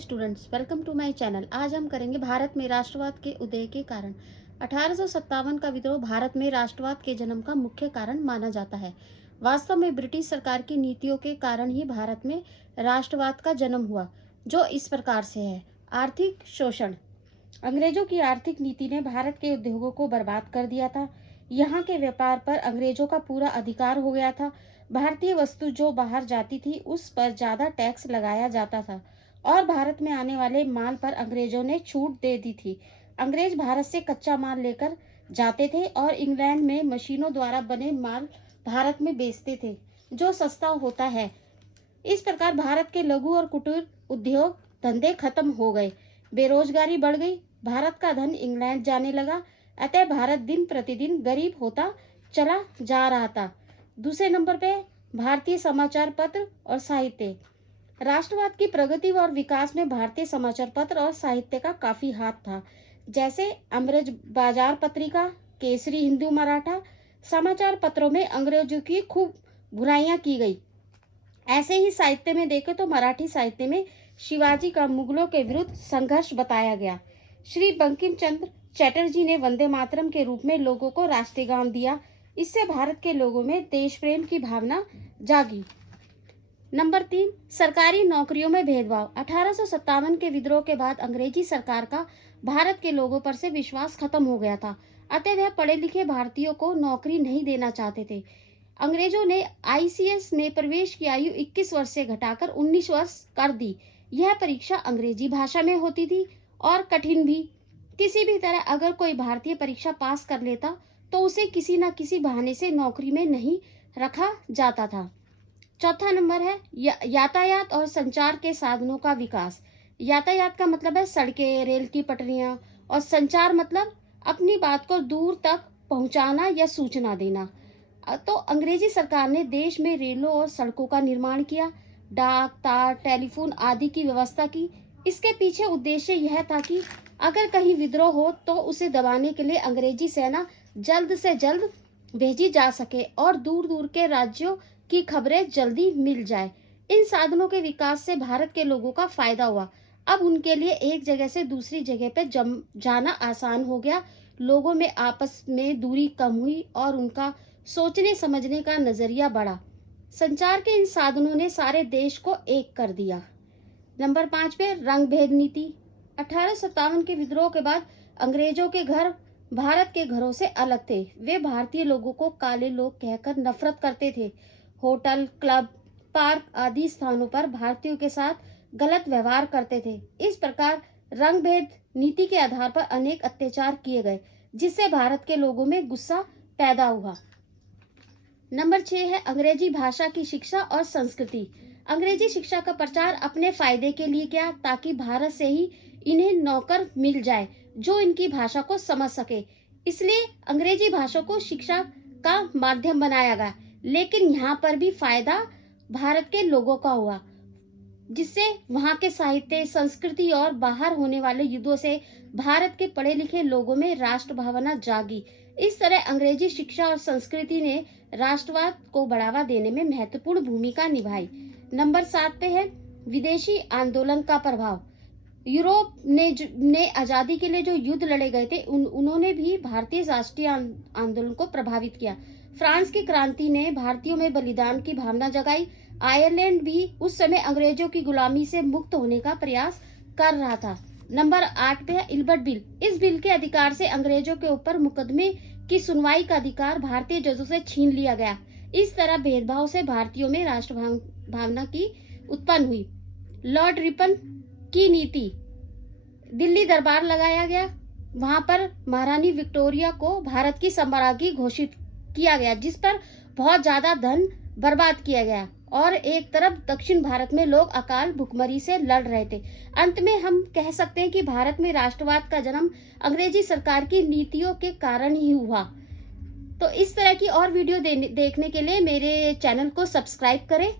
Students, welcome to my channel. आज हम करेंगे भारत में राष्ट्रवाद के उदय के कारण। 1857 का विद्रोह भारत में राष्ट्रवाद के जन्म का मुख्य कारण माना जाता है। वास्तव में ब्रिटिश सरकार की नीतियों के कारण ही भारत में राष्ट्रवाद का जन्म हुआ, जो इस प्रकार से है। आर्थिक शोषण। अंग्रेजों की आर्थिक नीति ने भारत के उद्योगों को बर्बाद कर दिया था। यहाँ के व्यापार पर अंग्रेजों का पूरा अधिकार हो गया था। भारतीय वस्तु जो बाहर जाती थी उस पर ज्यादा टैक्स लगाया जाता था और भारत में आने वाले माल पर अंग्रेजों ने छूट दे दी थी। अंग्रेज भारत से कच्चा माल लेकर जाते थे और इंग्लैंड में मशीनों द्वारा बने माल भारत में बेचते थे, जो सस्ता होता है। इस प्रकार भारत के लघु और कुटीर उद्योग धंधे खत्म हो गए, बेरोजगारी बढ़ गई, भारत का धन इंग्लैंड जाने लगा। अतः भारत दिन प्रतिदिन गरीब होता चला जा रहा था। दूसरे नंबर पे भारतीय समाचार पत्र और साहित्य। राष्ट्रवाद की प्रगति और विकास में भारतीय समाचार पत्र और साहित्य का काफी हाथ था। जैसे अमृत बाजार पत्रिका, केसरी हिंदू मराठा। समाचार पत्रों में अंग्रेजों की खूब बुराइयां की गई। ऐसे ही साहित्य में देखें तो मराठी साहित्य में शिवाजी का मुगलों के विरुद्ध संघर्ष बताया गया। श्री बंकिम चंद्र चटर्जी ने वंदे मातरम के रूप में लोगों को राष्ट्रीय गान दिया। इससे भारत के लोगों में देश प्रेम की भावना जागी। नंबर 3, सरकारी नौकरियों में भेदभाव। 1857 के विद्रोह के बाद अंग्रेजी सरकार का भारत के लोगों पर से विश्वास खत्म हो गया था। अतः वह पढ़े लिखे भारतीयों को नौकरी नहीं देना चाहते थे। अंग्रेजों ने आईसीएस में प्रवेश की आयु 21 वर्ष से घटाकर 19 वर्ष कर दी। यह परीक्षा अंग्रेजी भाषा में होती थी और कठिन भी। किसी भी तरह अगर कोई भारतीय परीक्षा पास कर लेता तो उसे किसी न किसी बहाने से नौकरी में नहीं रखा जाता था। चौथा नंबर है यातायात और संचार के साधनों का विकास। यातायात का मतलब है सड़कें, रेल की पटरियां, और संचार मतलब अपनी बात को दूर तक पहुंचाना या सूचना देना। तो अंग्रेजी सरकार ने देश में रेलों और सड़कों का निर्माण किया, डाक, तार, टेलीफोन आदि की व्यवस्था की। इसके पीछे उद्देश्य यह था कि अगर कहीं विद्रोह हो तो उसे दबाने के लिए अंग्रेजी सेना जल्द से जल्द भेजी जा सके और दूर दूर के राज्यों की खबरें जल्दी मिल जाए। इन साधनों के विकास से भारत के लोगों का फायदा हुआ। अब उनके लिए एक जगह से दूसरी जगह पर जाना आसान हो गया। लोगों में आपस में दूरी कम हुई और उनका सोचने समझने का नजरिया बढ़ा। संचार के इन साधनों ने सारे देश को एक कर दिया। नंबर 5 पे रंग भेद नीति। 1857 के विद्रोह के बाद अंग्रेजों के घर भारत के घरों से अलग थे। वे भारतीय लोगों को काले लोग कहकर नफरत करते थे। होटल, क्लब, पार्क आदि स्थानों पर भारतीयों के साथ गलत व्यवहार करते थे। इस प्रकार रंग भेद नीति के आधार पर अनेक अत्याचार किए गए, जिससे भारत के लोगों में गुस्सा पैदा हुआ। नंबर 6 है अंग्रेजी भाषा की शिक्षा और संस्कृति। अंग्रेजी शिक्षा का प्रचार अपने फायदे के लिए किया, ताकि भारत से ही इन्हें नौकर मिल जाए जो इनकी भाषा को समझ सके। इसलिए अंग्रेजी भाषा को शिक्षा का माध्यम बनाया गया। लेकिन यहाँ पर भी फायदा भारत के लोगों का हुआ, जिससे वहाँ के साहित्य, संस्कृति और बाहर होने वाले युद्धों से भारत के पढ़े लिखे लोगों में राष्ट्र भावना जागी। इस तरह अंग्रेजी शिक्षा और संस्कृति ने राष्ट्रवाद को बढ़ावा देने में महत्वपूर्ण भूमिका निभाई। नंबर 7 पे है विदेशी आंदोलन का प्रभाव। यूरोप ने आजादी के लिए जो युद्ध लड़े गए थे उन्होंने भी भारतीय राष्ट्रीय आंदोलन को प्रभावित किया। फ्रांस की क्रांति ने भारतीयों में बलिदान की भावना जगाई। आयरलैंड भी उस समय अंग्रेजों की गुलामी से मुक्त होने का प्रयास कर रहा था। नंबर 8 पे है इल्बर्ट बिल। इस बिल के अधिकार से अंग्रेजों के ऊपर मुकदमे की सुनवाई का अधिकार भारतीय जजों से छीन लिया गया। इस तरह भेदभाव से भारतीयों में राष्ट्र भावना की उत्पन्न हुई। लॉर्ड रिपन की नीति। दिल्ली दरबार लगाया गया। वहां पर महारानी विक्टोरिया को भारत की सम्राज्ञी घोषित किया गया, जिस पर बहुत ज्यादा धन बर्बाद किया गया और एक तरफ दक्षिण भारत में लोग अकाल भुखमरी से लड़ रहे थे। अंत में हम कह सकते हैं कि भारत में राष्ट्रवाद का जन्म अंग्रेजी सरकार की नीतियों के कारण ही हुआ। तो इस तरह की और वीडियो देखने के लिए मेरे चैनल को सब्सक्राइब करें।